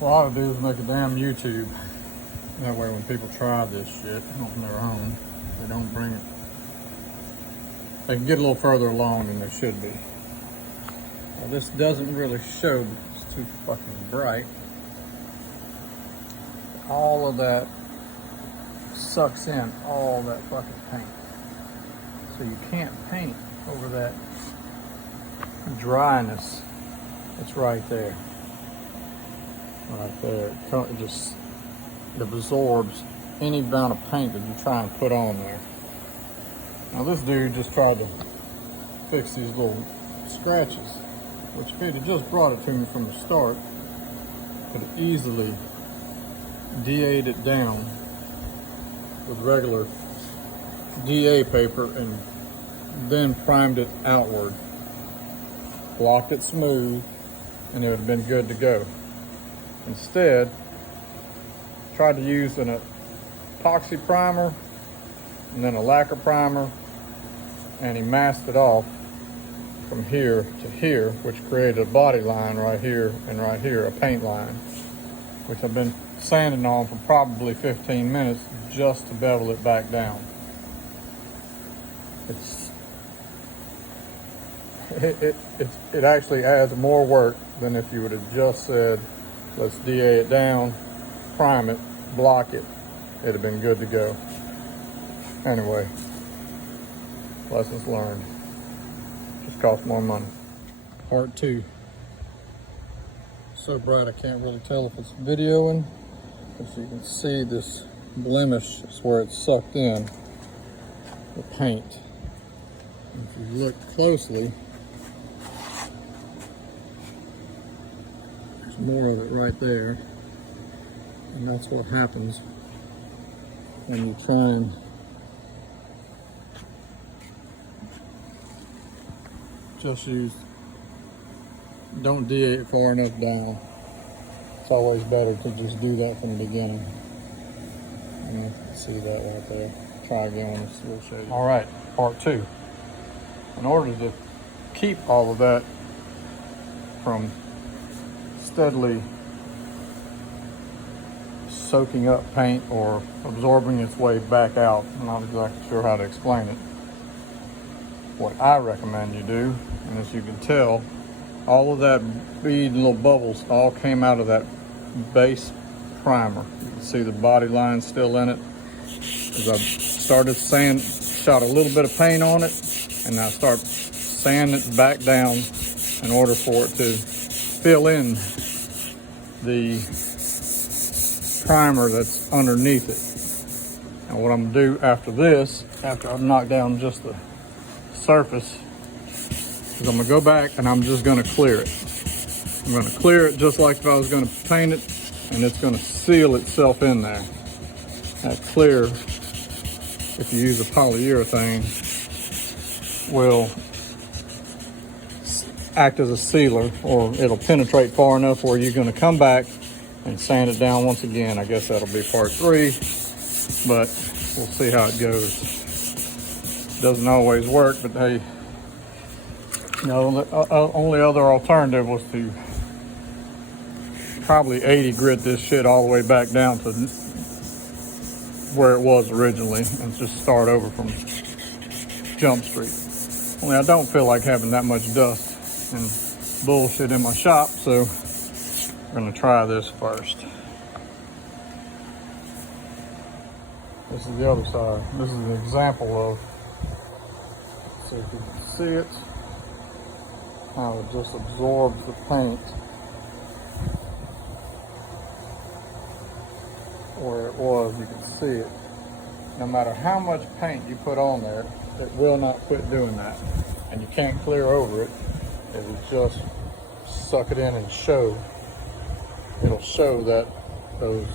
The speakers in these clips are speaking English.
What I ought to do is make a damn YouTube. That way when people try this shit on their own, they don't bring it. They can get a little further along than they should be. Now, this doesn't really show because it's too fucking bright. All of that sucks in all that fucking paint. So you can't paint over that dryness that's right there. Right there. It just absorbs any amount of paint that you try and put on there. Now this dude just tried to fix these little scratches, which if he'd have just brought it to me from the start, could have easily DA'd it down with regular DA paper and then primed it outward, blocked it smooth, and it would have been good to go. Instead, tried to use an epoxy primer and then a lacquer primer, and he masked it off from here to here, which created a body line right here and right here, a paint line, which I've been sanding on for probably 15 minutes just to bevel it back down. It actually adds more work than if you would have just said, let's DA it down, prime it, block it. It'd have been good to go. Anyway, lessons learned. Just cost more money. Part 2. So bright I can't really tell if it's videoing. As you can see, this blemish is where it's sucked in the paint. And if you look closely, there's more of it right there. And that's what happens when you try and just don't DA it far enough down. It's always better to just do that from the beginning. And you can see that right there. Try again when it's a little shady. All right, part 2. In order to keep all of that from steadily soaking up paint or absorbing its way back out, I'm not exactly sure how to explain it. What I recommend you do, and as you can tell, all of that bead and little bubbles all came out of that base primer. You can see the body line still in it. As I started shot a little bit of paint on it, and I start sanding it back down in order for it to fill in the primer that's underneath it. And what I'm gonna do after this, after I've knocked down just the surface, is I'm gonna go back and I'm just gonna clear it. I'm gonna clear it just like if I was gonna paint it, and it's gonna seal itself in there. That clear, if you use a polyurethane, will act as a sealer, or it'll penetrate far enough where you're gonna come back and sand it down once again. I guess that'll be part 3, but we'll see how it goes. Doesn't always work, but hey, you know, the only other alternative was to probably 80 grit this shit all the way back down to where it was originally and just start over from Jump Street. Only I don't feel like having that much dust and bullshit in my shop, so we're gonna try this first. This is the other side. This is an example of, so if you can see it, how it just absorbs the paint where it was. You can see it. No matter how much paint you put on there, it will not quit doing that. And you can't clear over it. It will just suck it in and show. It'll show that those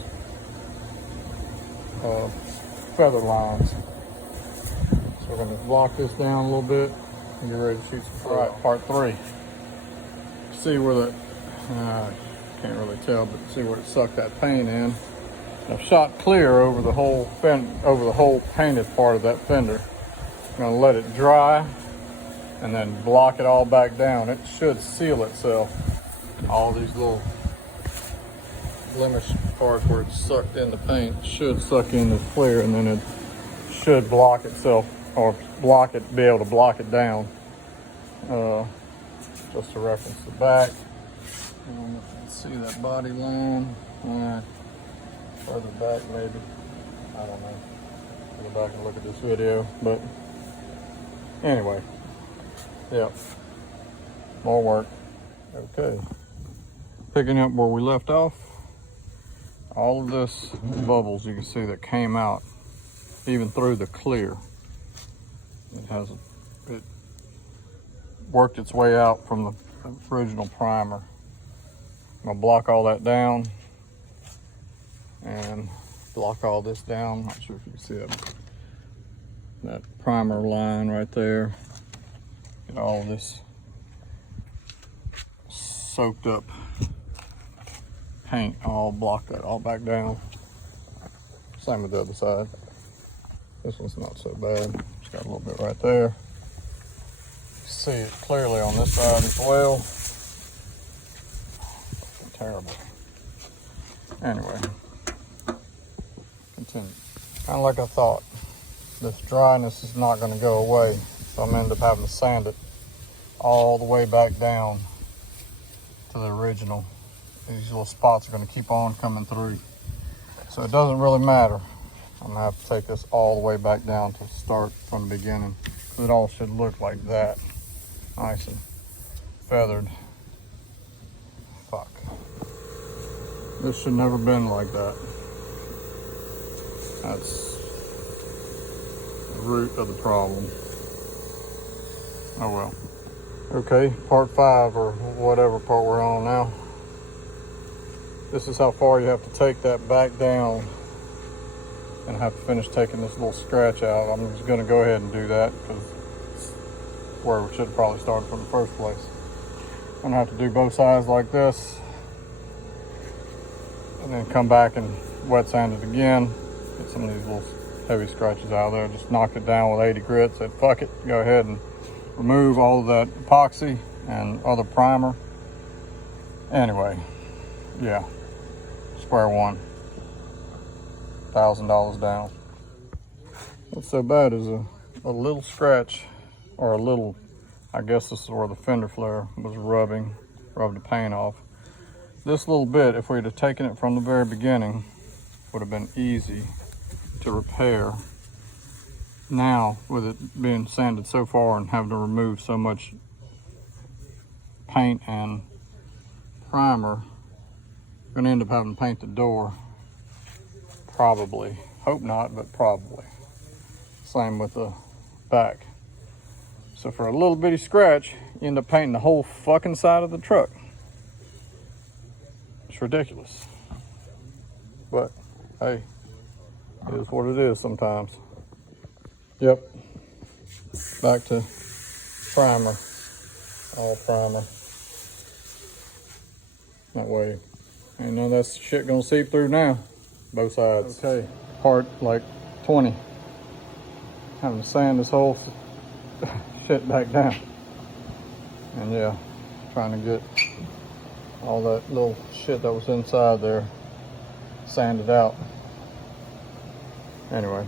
feather lines. So we're going to block this down a little bit and get ready to shoot some. All right, part 3. See where the, can't really tell, but see where it sucked that paint in. I've shot clear over the whole painted part of that fender. I'm going to let it dry and then block it all back down. It should seal itself. All these little blemish parts where it's sucked in the paint should suck in the clear, and then it should block itself, or block it, be able to block it down. Just to reference the back. I don't know if you can see that body line. Further back maybe. I don't know. Go back and look at this video. But anyway. Yep. More work. Okay. Picking up where we left off. All of this bubbles you can see that came out even through the clear. It worked its way out from the original primer. I'm gonna block all that down and block all this down. Not sure if you can see that primer line right there. Get all this soaked up paint. I'll block that all back down. Same with the other side. This one's not so bad. Just got a little bit right there. See it clearly on this side as well. Terrible. Anyway, continue. Kind of like I thought, this dryness is not going to go away, so I'm going to end up having to sand it all the way back down to the original. These little spots are going to keep on coming through, so it doesn't really matter. I'm going to have to take this all the way back down to start from the beginning. It all should look like that. Nice and feathered. Fuck. This should never been like that. That's the root of the problem. Oh well. Okay, part 5 or whatever part we're on now. This is how far you have to take that back down and have to finish taking this little scratch out. I'm just gonna go ahead and do that because where we should have probably started from the first place. I'm gonna have to do both sides like this and then come back and wet sand it again. Get some of these little heavy scratches out of there. Just knocked it down with 80 grit. Said fuck it, go ahead and remove all of that epoxy and other primer. Anyway, yeah, square one. $1,000 down. What's so bad is a little scratch, or a little, I guess this is where the fender flare was rubbed the paint off. This little bit, if we'd have taken it from the very beginning, would have been easy to repair. Now, with it being sanded so far and having to remove so much paint and primer, I'm gonna end up having to paint the door. Probably. Hope not, but probably. Same with the back. So for a little bitty scratch, you end up painting the whole fucking side of the truck. It's ridiculous. But, hey, it is what it is sometimes. Yep. Back to primer. All primer. That way, ain't none of that shit gonna seep through now. Both sides. Okay, part like 20. Having to sand this whole shit back down. And yeah, trying to get all that little shit that was inside there sanded out. Anyway.